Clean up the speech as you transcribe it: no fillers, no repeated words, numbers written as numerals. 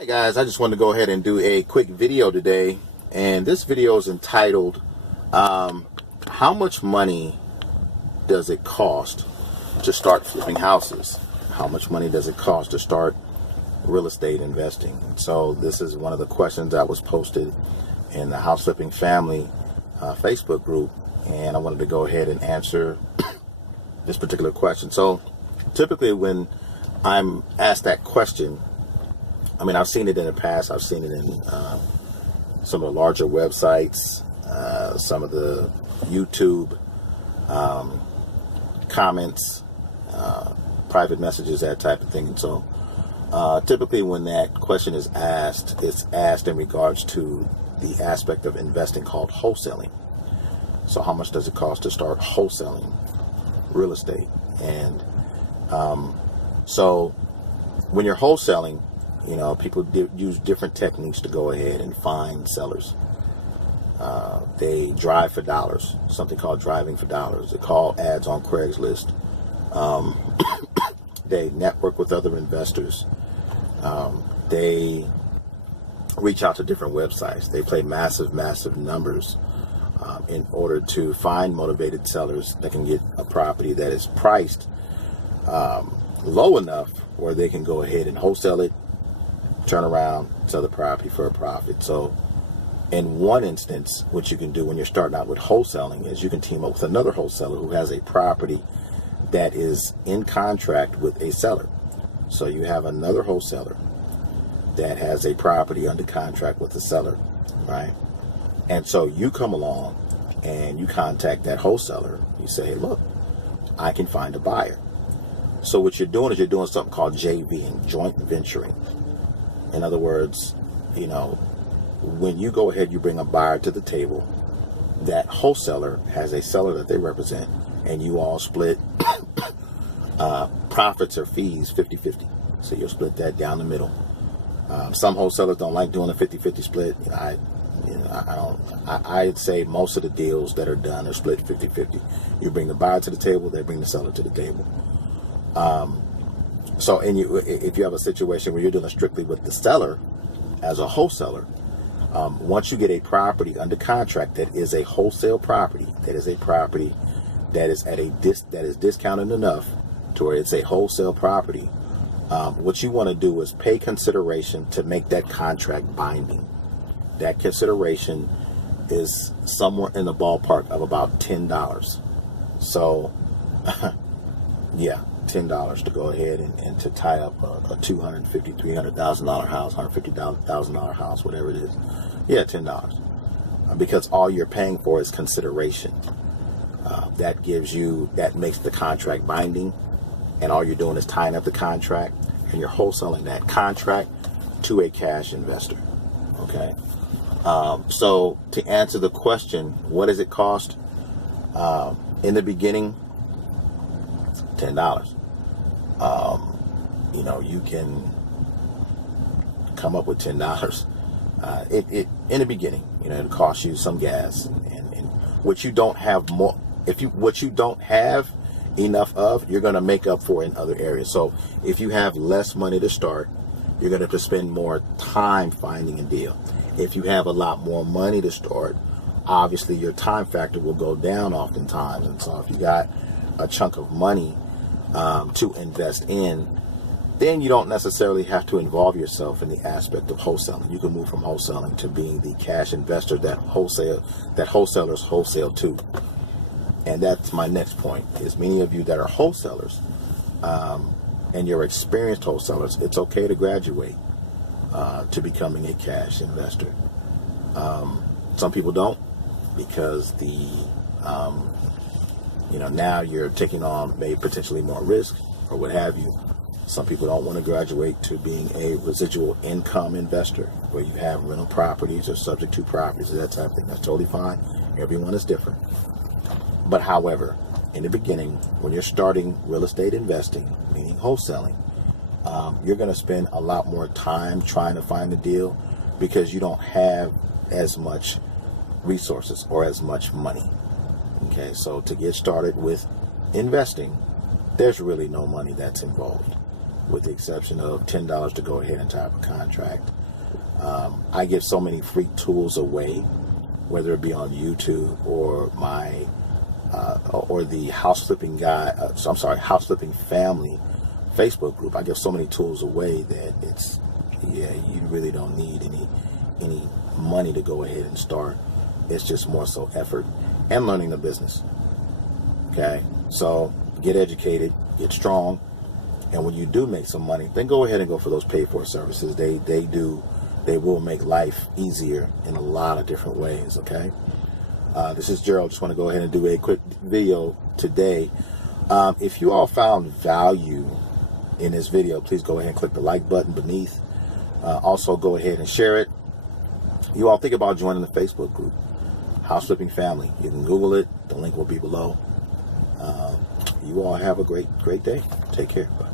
Hey guys, I just wanted to go ahead and do a quick video today, and this video is entitled how much money does it cost to start flipping houses? How much money does it cost to start real estate investing? So this is one of the questions that was posted in the House Flipping Family Facebook group, and I wanted to go ahead and answer this particular question. So typically when I'm asked that question, I mean, I've seen it in the past. I've seen it in some of the larger websites, some of the YouTube comments, private messages, that type of thing. And so typically when that question is asked, it's asked in regards to the aspect of investing called wholesaling. So how much does it cost to start wholesaling real estate? And so when you're wholesaling, you know, people use different techniques to go ahead and find sellers. They drive for dollars, something called driving for dollars. They call ads on Craigslist. They network with other investors. They reach out to different websites. They play massive numbers in order to find motivated sellers that can get a property that is priced low enough where they can go ahead and wholesale it, turn around, sell the property for a profit. So in one instance, what you can do when you're starting out with wholesaling is you can team up with another wholesaler who has a property that is in contract with a seller. So you have another wholesaler that has a property under contract with the seller, right? And so you come along and you contact that wholesaler. You say, hey, look, I can find a buyer. So what you're doing is you're doing something called JVing, joint venturing. In other words, you know, when you go ahead, you bring a buyer to the table, that wholesaler has a seller that they represent, and you all split profits or fees 50-50. So you'll split that down the middle. Some wholesalers don't like doing a 50-50 split. I'd say most of the deals that are done are split 50-50. You bring the buyer to the table, they bring the seller to the table. So if you have a situation where you're dealing strictly with the seller as a wholesaler, once you get a property under contract that is a wholesale property, that is a property that is at that is discounted enough to where it's a wholesale property, what you want to do is pay consideration to make that contract binding. That consideration is somewhere in the ballpark of about $10. So, yeah. $10 to go ahead and to tie up a $250,000, $300,000 house, $150,000 house, whatever it is. Yeah, $10. Because all you're paying for is consideration. That makes the contract binding, and all you're doing is tying up the contract, and you're wholesaling that contract to a cash investor. Okay. So to answer the question, what does it cost? In the beginning, $10. You know, you can come up with $10. In the beginning, you know, it costs you some gas, and what you don't have what you don't have enough of, you're going to make up for in other areas. So if you have less money to start, you're going to have to spend more time finding a deal. If you have a lot more money to start, obviously your time factor will go down oftentimes. And so if you got a chunk of money to invest in, then you don't necessarily have to involve yourself in the aspect of wholesaling. You can move from wholesaling to being the cash investor that wholesalers wholesale to. And that's my next point, is many of you that are wholesalers and you're experienced wholesalers, it's okay to graduate to becoming a cash investor. Some people don't, because now you're taking on maybe potentially more risk or what have you. Some people don't want to graduate to being a residual income investor, where you have rental properties or subject to properties or that type of thing. That's totally fine. Everyone is different. But however, in the beginning, when you're starting real estate investing, meaning wholesaling, you're going to spend a lot more time trying to find a deal because you don't have as much resources or as much money. Okay, so to get started with investing, there's really no money that's involved. with the exception of $10 to go ahead and type a contract. I give so many free tools away, whether it be on YouTube or my or the house flipping house flipping family Facebook group. I give so many tools away that you really don't need any money to go ahead and start. It's just more so effort and learning the business. Okay, so get educated, get strong, and when you do make some money, then go ahead and go for those paid for services. They will make life easier in a lot of different ways. Okay, this is Gerald. Just want to go ahead and do a quick video today. If you all found value in this video, please go ahead and click the like button beneath. Also, go ahead and share it. You all think about joining the Facebook group, House Flipping Family. You can Google it. The link will be below. You all have a great day. Take care. Bye.